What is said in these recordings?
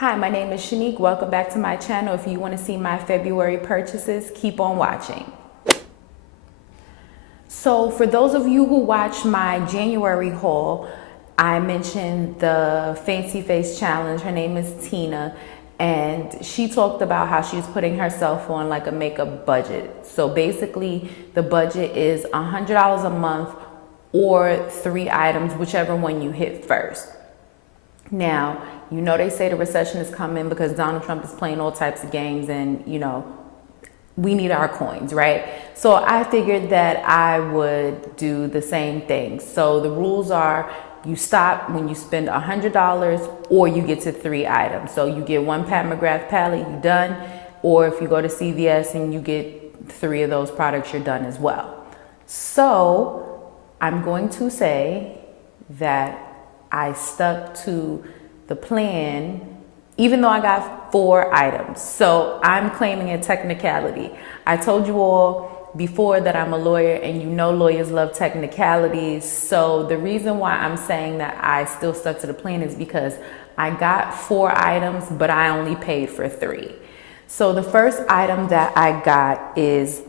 Hi, my name is Shanique. Welcome back to my channel. If you want to see my February purchases, keep on watching. So for those of you who watched my January haul, I mentioned the Fancy Face Challenge. Her name is Tina, and she talked about how she's putting herself on like a makeup budget. So basically the budget is $100 a month or 3 items, whichever one you hit first. Now, you know they say the recession is coming because Donald Trump is playing all types of games and, you know, we need our coins, right? So I figured that I would do the same thing. So the rules are you stop when you spend $100 or you get to 3 items. So you get 1 Pat McGrath palette, you're done. Or if you go to CVS and you get 3 of those products, you're done as well. So I'm going to say that I stuck to the plan, even though I got 4 items. So I'm claiming a technicality. I told you all before that I'm a lawyer and you know lawyers love technicalities. So the reason why I'm saying that I still stuck to the plan is because I got 4 items, but I only paid for 3. So the first item that I got is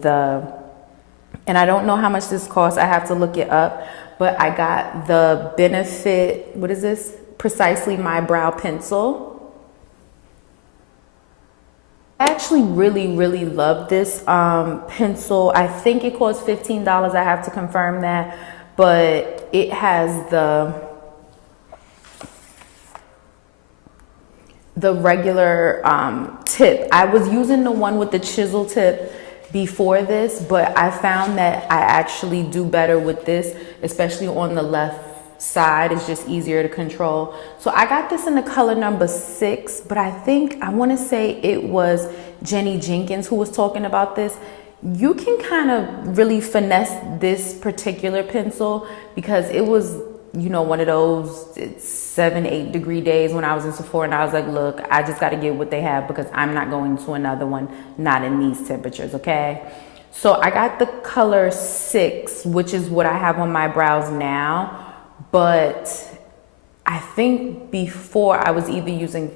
and I don't know how much this costs, I have to look it up, but I got the Benefit, what is this? Precisely My Brow Pencil. I actually really love this pencil. I think it costs $15. I have to confirm that, but it has the regular tip. I was using the one with the chisel tip before this, but I found that I actually do better with this, especially on the left side. It's just easier to control. So I got this in the color number 6, but I want to say it was Jenny Jenkins who was talking about this. You can kind of really finesse this particular pencil because it was, you know, one of those 7-8 degree days when I was in Sephora and I was like, look, I just got to get what they have because I'm not going to another one, not in these temperatures, okay? So I got the color 6, which is what I have on my brows now. But I think before I was either using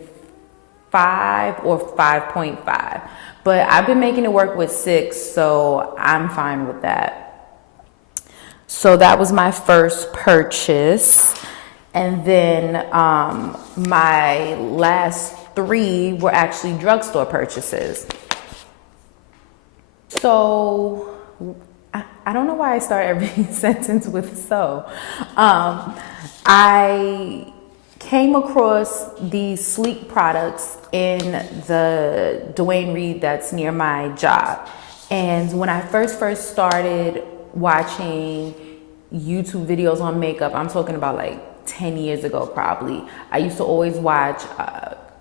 5 or 5.5. But I've been making it work with 6, so I'm fine with that. So that was my first purchase. And then my last 3 were actually drugstore purchases. So I don't know why I start every sentence with so. I came across these sleek products in the Dwayne Reed that's near my job. And when I first started watching YouTube videos on makeup, I'm talking about like 10 years ago probably, I used to always watch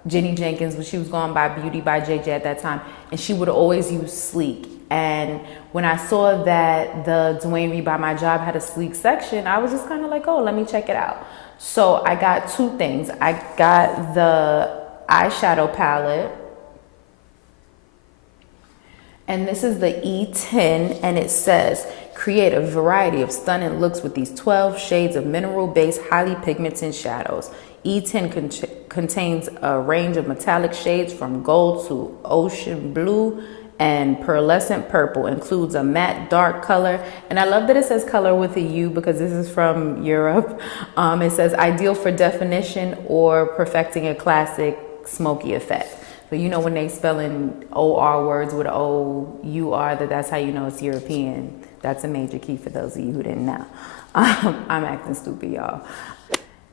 Jenny Jenkins when she was going by Beauty by JJ at that time, and she would always use sleek. And when I saw that the Dwayne Reed by my job had a sleek section, I was just kind of like, oh, let me check it out. So I got 2 things. I got the eyeshadow palette, and this is the E10, and it says, create a variety of stunning looks with these 12 shades of mineral-based, highly pigmented shadows. E10 contains a range of metallic shades from gold to ocean blue and pearlescent purple, includes a matte dark color. And I love that it says color with a U because this is from Europe. It says ideal for definition or perfecting a classic smoky effect. So you know when they spelling OR words with O-U-R, that's how you know it's European. That's a major key for those of you who didn't know. I'm acting stupid, y'all.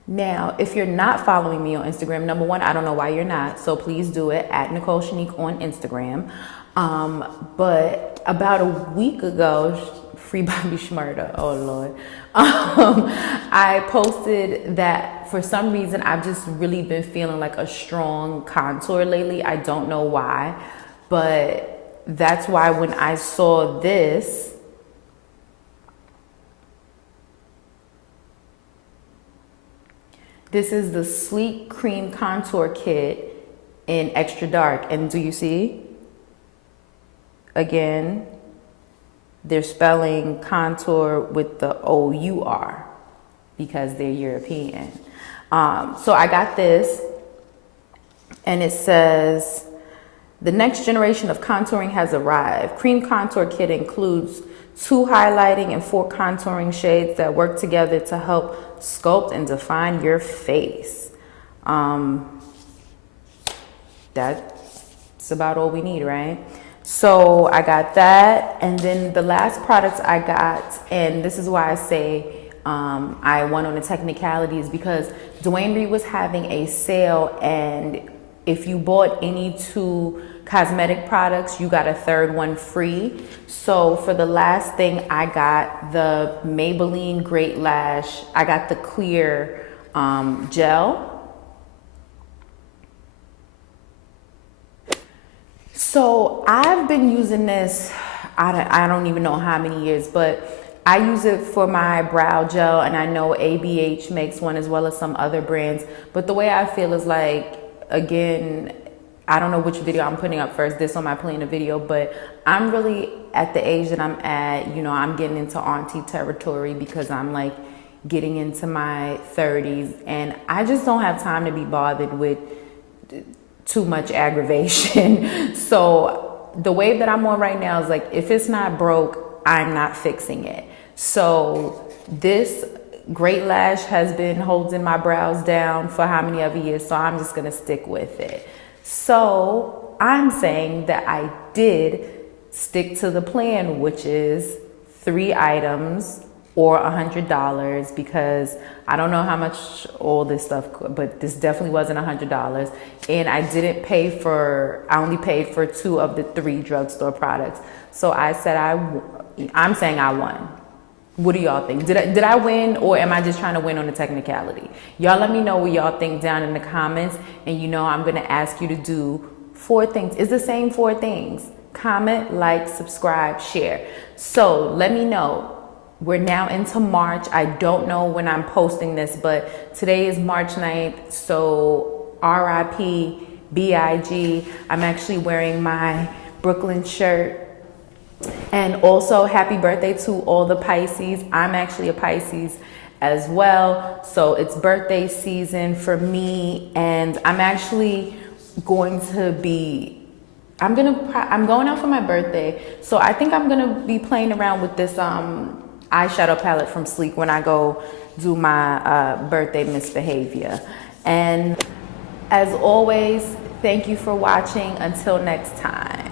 Now, if you're not following me on Instagram, number one, I don't know why you're not, so please do it at Nicole Shanique on Instagram. But about a week ago, free Bobby Shmurda, oh Lord, I posted that for some reason I've just really been feeling like a strong contour lately. I don't know why, but that's why when I saw this, this is the Sleek Cream Contour Kit in extra dark. And do you see? Again, they're spelling contour with the O-U-R because they're European. So I got this. And it says, the next generation of contouring has arrived. Cream Contour Kit includes 2 highlighting and 4 contouring shades that work together to help sculpt and define your face. That's about all we need, right? So I got that. And then the last products I got, and this is why I say I won on the technicalities, because Dwayne Reed was having a sale, and if you bought any 2 cosmetic products, you got a 3rd one free. So for the last thing, I got the Maybelline Great Lash. I got the clear gel. So I've been using this, I don't even know how many years, but I use it for my brow gel, and I know ABH makes one as well as some other brands. But the way I feel is like, again, I don't know which video I'm putting up first, this or my playing a video, but I'm really at the age that I'm at, you know, I'm getting into auntie territory because I'm like getting into my 30s, and I just don't have time to be bothered with too much aggravation. So the wave that I'm on right now is like, if it's not broke, I'm not fixing it. So this Great Lash has been holding my brows down for how many other years, so I'm just gonna stick with it. So I'm saying that I did stick to the plan, which is 3 items or $100, because I don't know how much all this stuff, but this definitely wasn't $100. And I didn't pay for, I only paid for 2 of the 3 drugstore products. So I said I'm saying I won. What do y'all think? Did I win, or am I just trying to win on the technicality? Y'all let me know what y'all think down in the comments. And you know I'm gonna ask you to do 4 things. It's the same 4 things. Comment, like, subscribe, share. So let me know. We're now into March. I don't know when I'm posting this, but today is March 9th. So RIP, BIG. I'm actually wearing my Brooklyn shirt. And also happy birthday to all the Pisces. I'm actually a Pisces as well. So it's birthday season for me, and I'm actually going to be, I'm going out for my birthday. So I think I'm gonna be playing around with this eyeshadow palette from Sleek when I go do my birthday misbehavior. And as always, thank you for watching. Until next time.